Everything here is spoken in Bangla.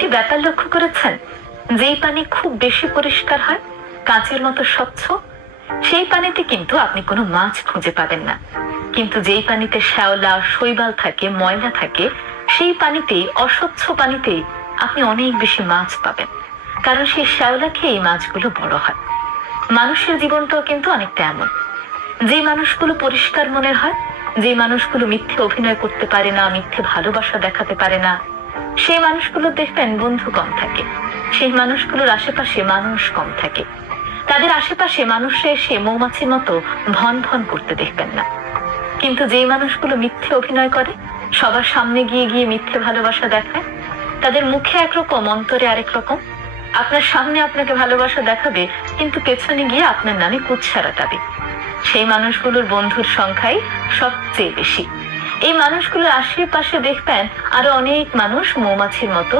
একটি ব্যাপার লক্ষ্য করেছেন, যেই পানি খুব বেশি পরিষ্কার হয়, কাঁচের মতো স্বচ্ছ, সেই পানিতে কিন্তু আপনি কোনো মাছ খুঁজে পাবেন না। কিন্তু যেই পানিতে শ্যাওলা, শৈবাল থাকে, ময়লা থাকে, সেই পানিতেই, অস্বচ্ছ পানিতেই আপনি অনেক বেশি মাছ পাবেন। কারণ সেই শ্যাওলা খেয়ে এই মাছগুলো বড় হয়। মানুষের জীবনটাও কিন্তু অনেকটা এমন। যে মানুষগুলো পরিষ্কার মনের হয়, যে মানুষগুলো মিথ্যে অভিনয় করতে পারে না, মিথ্যে ভালোবাসা দেখাতে পারে না, সেই মানুষগুলো দেখবেন বন্ধু কম থাকে। সেই মানুষগুলোর আশেপাশে মানুষ কম থাকে। তাদের আশেপাশে মানুষরা এসে মৌমাছির মতো ভন ভন করতে দেখবেন না। কিন্তু যে মানুষগুলো মিথ্যে অভিনয় করে, সবার সামনে গিয়ে গিয়ে মিথ্যে ভালোবাসা দেখায়, তাদের মুখে একরকম, অন্তরে আরেক রকম। আপনার সামনে আপনাকে ভালোবাসা দেখাবে, কিন্তু পেছনে গিয়ে আপনার নামে কুৎসা রটাবে। সেই মানুষগুলোর বন্ধুর সংখ্যাই সবচেয়ে বেশি। এই মানুষগুলোর আশেপাশে দেখবেন আরো অনেক মানুষ মৌমাছির মতো